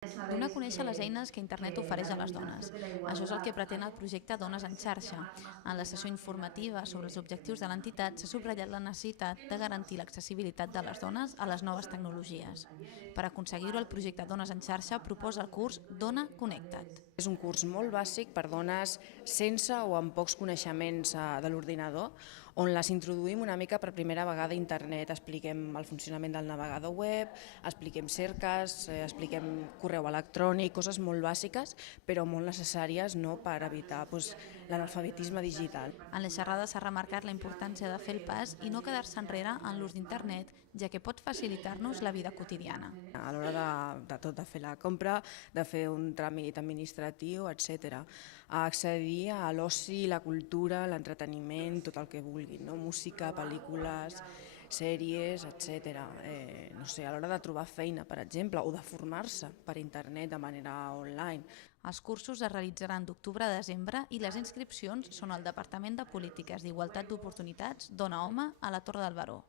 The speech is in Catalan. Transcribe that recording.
Donar a conèixer les eines que internet ofereix a les dones. Això és el que pretén el projecte Dones en xarxa. En la sessió informativa sobre els objectius de l'entitat s'ha subratllat la necessitat de garantir l'accessibilitat de les dones a les noves tecnologies. Per aconseguir-ho, el projecte Dones en xarxa proposa el curs Dona Connecta't. És un curs molt bàsic per dones sense o amb pocs coneixements de l'ordinador, on les introduïm una mica per primera vegada a internet. Expliquem el funcionament del navegador web, expliquem cerques, expliquem correu electrònic, coses molt bàsiques però molt necessàries per evitar l'analfabetisme digital. En la xerrada s'ha remarcat la importància de fer el pas i no quedar-se enrere en l'ús d'internet, ja que pot facilitar-nos la vida quotidiana. A l'hora de fer la compra, de fer un tràmit administratiu, etc. A accedir a l'oci, la cultura, l'entreteniment, tot el que vulguin, música, pel·lícules, sèries, etc. A l'hora de trobar feina, per exemple, o de formar-se per internet de manera online. Els cursos es realitzaran d'octubre a desembre i les inscripcions són al Departament de Polítiques d'Igualtat d'Oportunitats Dona Home a la Torre del Baró.